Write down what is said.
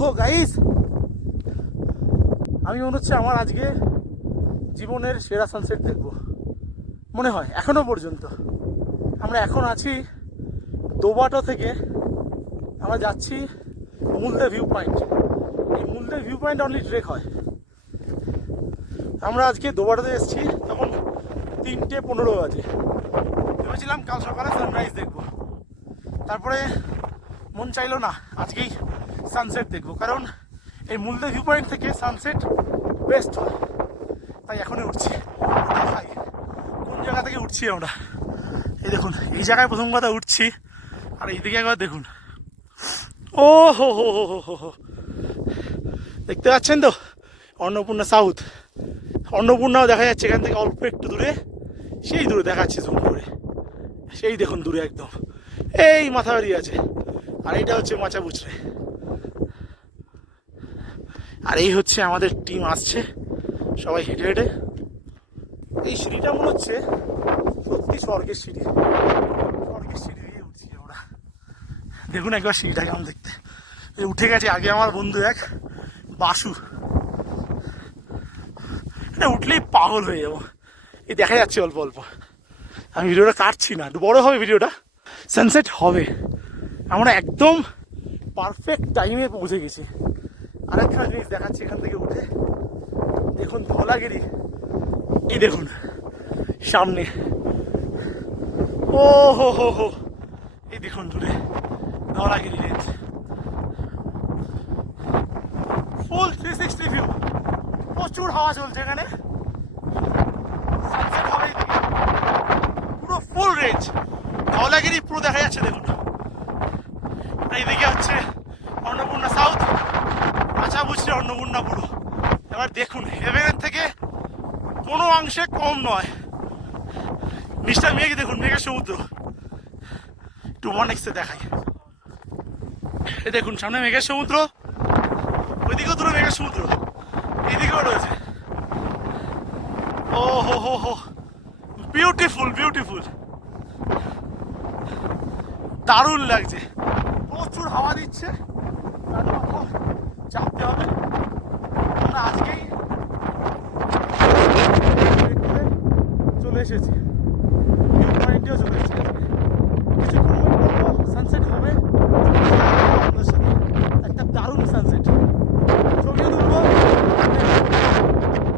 ওহো গাইস, আমি মনে হচ্ছে আমার আজকে জীবনের সেরা সানসেট দেখবো মনে হয় এখনো পর্যন্ত। আমরা এখন আছি দোবাটো থেকে, আমরা যাচ্ছি মুলদে ভিউ পয়েন্ট। এই মুলদে ভিউ পয়েন্ট অনলি ট্রেক হয়। আমরা আজকে দোবাটোতে এসেছি তখন 3:15 বাজে। ভেবেছিলাম কাল সকালে সানরাইজ দেখবো, তারপরে মন চাইলো না আজকেই সানসেট দেখবো, কারণ এই মুলদে ভিউ পয়েন্ট থেকে সানসেট বেস্ট হয়। তাই এখনই উঠছি, দেখাই কোন জায়গা থেকে উঠছি আমরা। এই দেখুন, এই জায়গায় প্রথম কথা উঠছি, আর এইদিকে একবার দেখুন, ও হো হো হো হো হো, দেখতে পাচ্ছেন তো অন্নপূর্ণা সাউথ। অন্নপূর্ণাও দেখা যাচ্ছে এখান থেকে অল্প একটু দূরে, সেই দূরে দেখাচ্ছে জুম করে, সেই দেখুন দূরে একদম এই মাথা বাড়ি আছে। আর এইটা হচ্ছে মাচাবুচড়ে, আর এই হচ্ছে আমাদের টিম আসছে সবাই হেঁটে হেঁটে। এই সিঁড়িটা মনে হচ্ছে সত্যি স্বর্গের সিঁড়ি, স্বর্গের সিঁড়ি দিয়ে উঠছি আমরা। দেখুন একবার সিঁড়িটা কেমন দেখতে। উঠে গেছে আগে আমার বন্ধু এক বাসু, উঠলেই পাগল হয়ে যাবো। এই দেখা যাচ্ছে অল্প অল্প, আমি ভিডিওটা কাটছি না, একটু বড় হবে ভিডিওটা। সানসেট হবে, আমরা একদম পারফেক্ট টাইমে পৌঁছে গেছি। আরেকটা জিনিস দেখাচ্ছি এখান থেকে উঠে, দেখুন ধলাগিরি, এই দেখুন সামনে, ও হো হো হো, এই দেখুন দূরে ধলাগিরি রেঞ্জ, ফুল 360 ভিউ, প্রচুর হাওয়া চলছে এখানে। সানসেট হবে এইদিকে, পুরো ফুল রেঞ্জ, ধলাগিরি পুরো দেখা যাচ্ছে দেখুন। এইদিকে হচ্ছে অন্নপূর্ণা সাউথ, মাচাবুচড়ে অন্নপূর্ণা পুরো। এবার দেখুন হেভেনের থেকে কোনো অংশে কম নয়। নিচটা মেঘ দেখুন, মেঘের সমুদ্র, একটু 1x দেখাই। এই দেখুন সামনে মেঘের সমুদ্র, ওইদিকেও দূরে মেঘের সমুদ্র, এইদিকেও রয়েছে। ও হো হো হো, বিউটিফুল বিউটিফুল, দারুণ লাগছে। প্রচুর হাওয়া দিচ্ছে, চাপতে হবে। আমরা আজকেই চলে এসেছি, ভিউ পয়েন্টেও চলে এসেছি।